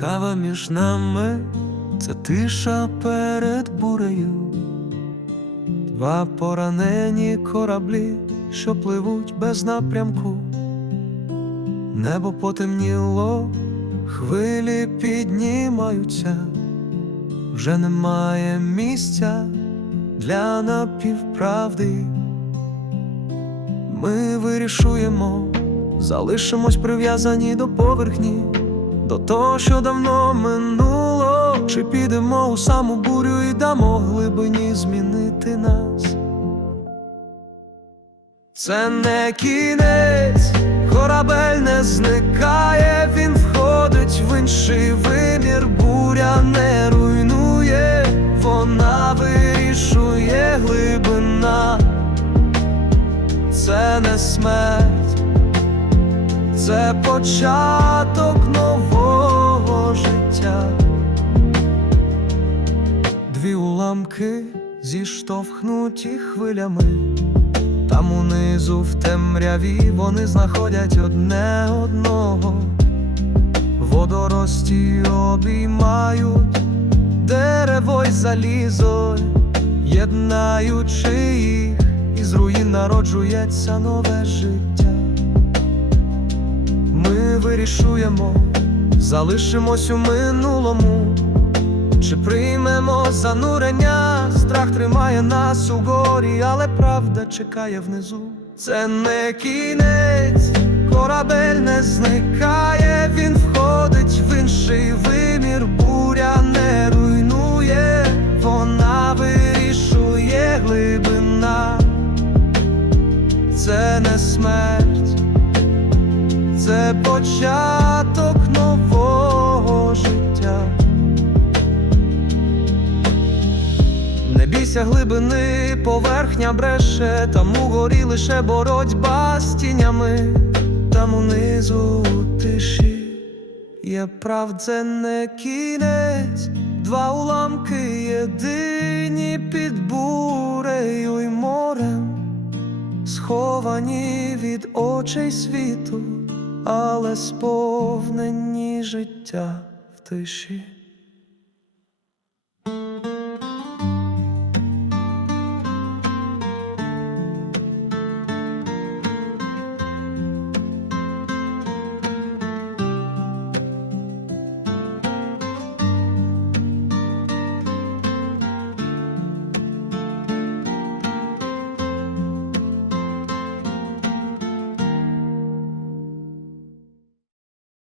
Кава між нами це тиша перед бурею. Два поранені кораблі, що пливуть без напрямку. Небо потемніло, хвилі піднімаються, вже немає місця для напівправди. Ми вирішуємо, залишимось прив'язані до поверхні, до того, що давно минуло, чи підемо у саму бурю і дамо глибині змінити нас. Це не кінець, корабель не зникає, він входить в інший вимір, буря не руйнує, вона вирішує глибина. Це не смерть, це початок Дві уламки зіштовхнуті хвилями. Там унизу в темряві вони знаходять одне одного, водорості обіймають дерево й залізо, єднаючи їх, із руїн народжується нове життя. Ми вирішуємо, залишимось у минулому. Чи приймемо занурення, страх тримає нас у горі, але правда чекає внизу. Це не кінець, корабель не зникає, він входить в інший вимір, буря не руйнує, вона вирішує глибина. Це не смерть, це початок бійся глибини, поверхня бреше, там угорі лише боротьба з тінями, там унизу у тиші є правда, не кінець, два уламки єдині під бурею й морем, сховані від очей світу, але сповнені життя в тиші.